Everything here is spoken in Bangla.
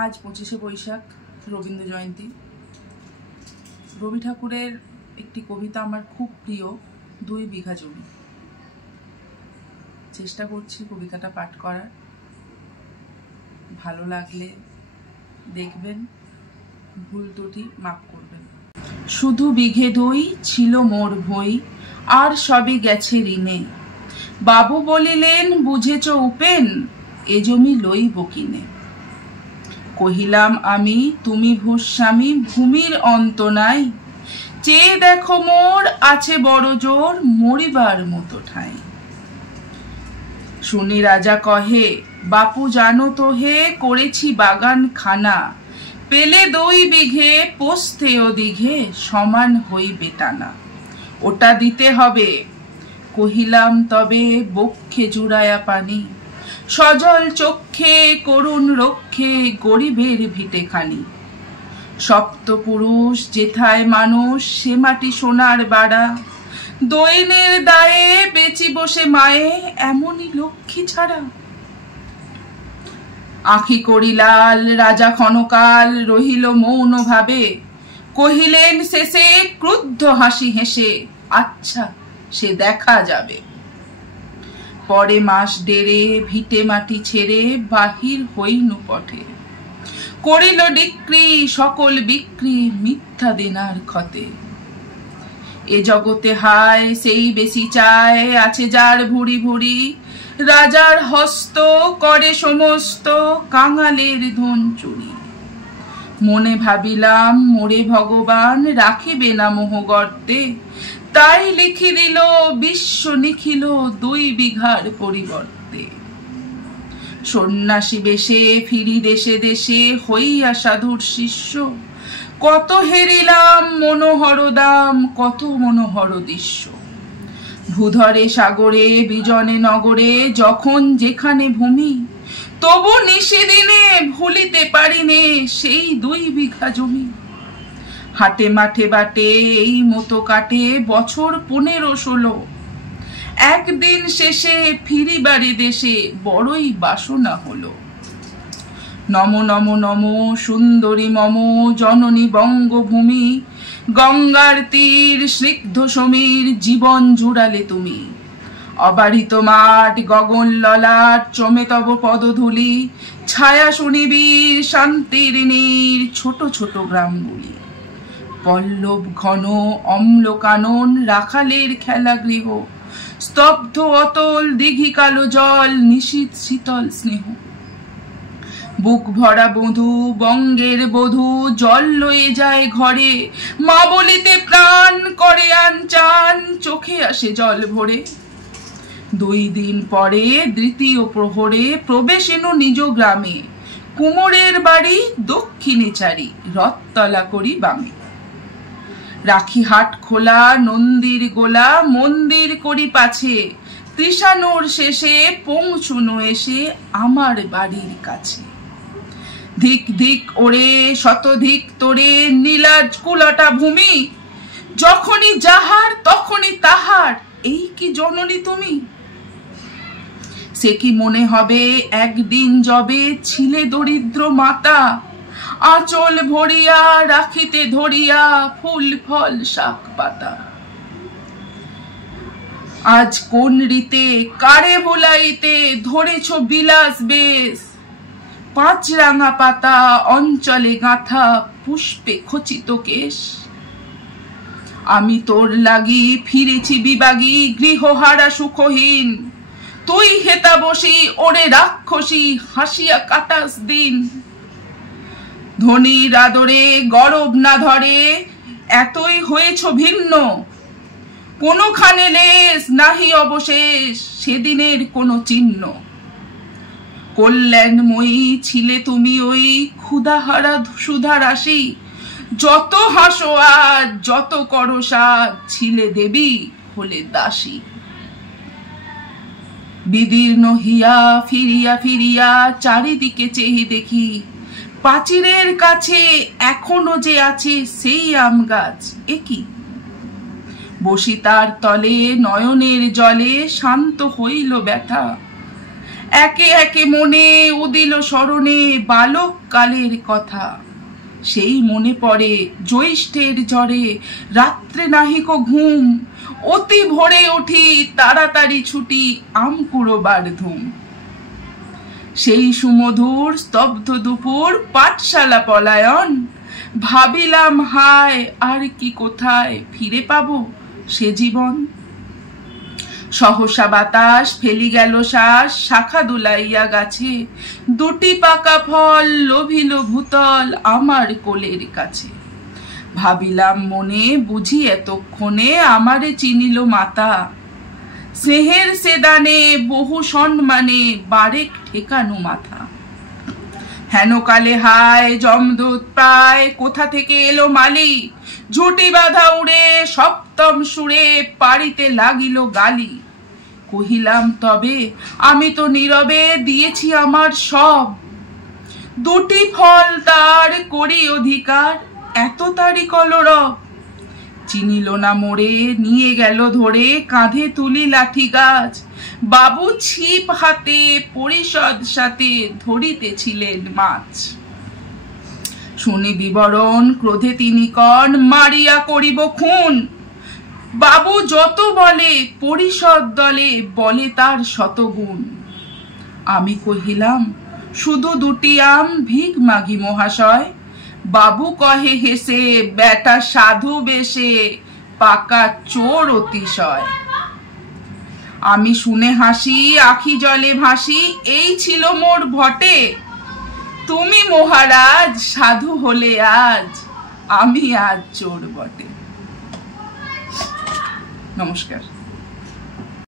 आज 25শে বৈশাখ রবীন্দ্র জয়ন্তী। রবি ঠাকুরের একটি কবিতা আমার খুব প্রিয়, 2 বিঘা জমি। চেষ্টা করছি কবিতাটা পাঠ করার, ভালো লাগলে দেখবেন, ভুল ত্রুটি মাফ করবেন। শুধু বিঘে 2 ছিল মোর ভই, আর সবই গেছে ঋণে। বাবু বলিলেন বুঝেছ উপেন, এ জমি লইব কিনে। কহিলাম আমি তুমি ভূস্বামী, ভূমির অন্ত নাই। চেয়ে দেখো মোর আছে বড় জোর, মরিবার মতো ঠাই। শুনি রাজা কহে বাপু জানো তো হে, করেছি বাগান খানা। পেলে 2 বিঘে পোস্তে ও দিঘে, সমান হইবে টানা। ওটা দিতে হবে। কহিলাম তবে বক্ষে জুড়ায়া পানি, সজল চক্ষে করুণ রক্ষে, গরিবের ভিটেখানি। সপ্তপুরুষ যেথায় মানুষ, সে মাটি সোনার বাড়া। দৈনের দায়ে বেচি বসে মায়ে, এমনই লক্ষ্মী ছাড়া। আঁখি করিলাল রাজা ক্ষণকাল, রহিল মৌন ভাবে। কহিলেন শেষে ক্রুদ্ধ হাসি হেসে, আচ্ছা সে দেখা যাবে। পরে মাস 1.5 ভিটে মাটি ছেড়ে, বাহির হইনু পথে। করিল ডিক্রি সকল বিক্রি, মিথ্যা দেনার ক্ষতে। এ জগতে হায় সেই বেশি চায়, আছে যার ভুরি ভুরি। রাজার হস্ত করে সমস্ত, কাঙালের ধন চুরি। মনে ভাবিলাম মোরে ভগবান, রাখিবে না মোহ গর্তে। তাই লিখি দিল বিশ্ব নিখিল, 2 বিঘার পরিবর্তে। সন্ন্যাসী বেশে ফিরি দেশে দেশে, হইয়া সাধুর শিষ্য। কত হেরিলাম মনোহর দাম, কত মনোহর দৃশ্য। ভূধরে সাগরে বিজনে নগরে, যখন যেখানে ভূমি। তবু নিশিদিনে ভুলিতে পারিনে, সেই 2 বিঘা জমি। হাটে মাঠে বাটে এই মতো কাটে, বছর 15-16। একদিন শেষে ফিরি বাড়ি দেশে, বড়ই বাসনা হলো। নম নম নম সুন্দরী মম জননী বঙ্গভূমি। গঙ্গার তীর স্নিগ্ধ সমীর, জীবন জুড়ালে তুমি। অবারিত মাঠ গগন ললাট, চমে তব পদধূলি। ছায়া সুনিবিড় শান্তির নীর, ছোট ছোট গ্রামগুলি। পল্লব ঘন অম্ল কানন, রাখালের খেলা গৃহ। স্তব্ধ অতল দিঘি কালো জল, নিশীথ শীতল স্নেহ। বুক ভরা বধূ বঙ্গের বধূ, জল লয়ে যায় ঘরে। মা বলিতে প্রাণ করে আনচান, চোখে আসে জল ভরে। 2 দিন পরে দ্বিতীয় প্রহরে, প্রবেশ এনো নিজ গ্রামে। কুমোরের বাড়ি দক্ষিণে চারি, রথতলা করি বামে। রাখি হাট খোলা নন্দীর গোলা, মন্দির করি পাছে। তৃষানোর শেষে পৌঁছুনো এসে, আমার বাড়ির কাছে। ধিক ধিক ওরে শতধিক তোরে, নীলাজ কুলটা ভূমি। যখনই যাহার তখনই তাহার, এই কি জননী তুমি। সে কি মনে হবে একদিন যবে, ছিলে দরিদ্র মাতা। আঁচল ভরিয়া রাখিতে ধরিয়া, ফুল ফল শাক পাতা। আজ কোন রীতে কারে ভুলাইতে, ধরেছ বিলাস বেশ। 5 রাঙা পাতা অঞ্চলে গাঁথা, পুষ্পে খচিত কেশ। আমি তোর লাগি ফিরেছি বিবাগী, গৃহহারা সুখহীন। তুই হেতা বসি ওরে রাক্ষসী, হাসিয়া কাটাস দিন। ধনীর আদরে গরব না ধরে, এতই হয়েছ ভিন্ন। কোনখানে লেশ নাহি অবশেষ, সেদিনের কোনো চিহ্ন। কল্যাণময়ী ছিলে তুমি ওই, ক্ষুধাহারা সুধা রাশি। যত হাসো আজ যত করো সাজ, ছিলে দেবী হলে দাসী। বিদীর্ণ হিয়া ফিরিয়া ফিরিয়া, চারিদিকে চেয়ে দেখি। প্রাচীরের কাছে এখনো যে আছে সেই আম গাছ, একি। বসি তার তলে নয়নের জলে, শান্ত হইল ব্যথা। একে একে মনে উদিল স্মরণে বালক কালের কথা। সেই মনে পড়ে জ্যৈষ্ঠের ঝড়ে রাত্রে নাহিক ঘুম, অতি ভোরে উঠি তাড়াতাড়ি ছুটি আম কুড়োবার ধুম। সেই সুমধুর স্তব্ধ দুপুর পাঠশালা পলায়ন, ভাবিলাম হায় আর কি কোথায় ফিরে পাবো সে জীবন। সহসা বাতাস ফেলি গেল শ্বাস, শাখা দুলাইয়া গাছে, দুটি পাকা ফল লোভিল ভূতল আমার কোলের কাছে। ভাবিলাম মনে বুঝি এতক্ষণে আমারে চিনিল মাতা, স্নেহের সেদানে বহু সম্মানে বারেক ঠেকানো মাথা। হেনকালে হায় যমদূত প্রায় কোথা থেকে এলো মালি, ঝুটি বাঁধা উড়ে সপ্তম সুরে পাড়িতে লাগিল গালি। কহিলাম তবে আমি তো নীরবে দিয়েছি আমার সব, দুটি ফল তার করি অধিকার এত তারি কলরব। চিনিল না মোড়ে নিয়ে গেল ধরে কাঁধে তুলি লাঠি গাছ, বাবু ছিপ হাতে পরিষদ সাথে ধরিতেছিলেন মাছ। শুনি বিবরণ ক্রোধে তিনি কন মারিয়া করিব খুন, বাবু যত বলে পরিষদ দলে বলে তার শতগুণ। আমি কহিলাম শুধু দুটি আম ভিক মাগি মহাশয়, বাবু কহে হেসে বেটা সাধু বেশে পাকা চোর অতিশয়। আমি শুনে হাসি আখি জলে ভাসি, এই ছিল মোর ভটে, তুমি মহারাজ সাধু হলে আজ, আমি আজ চোর বটে। নমস্কার।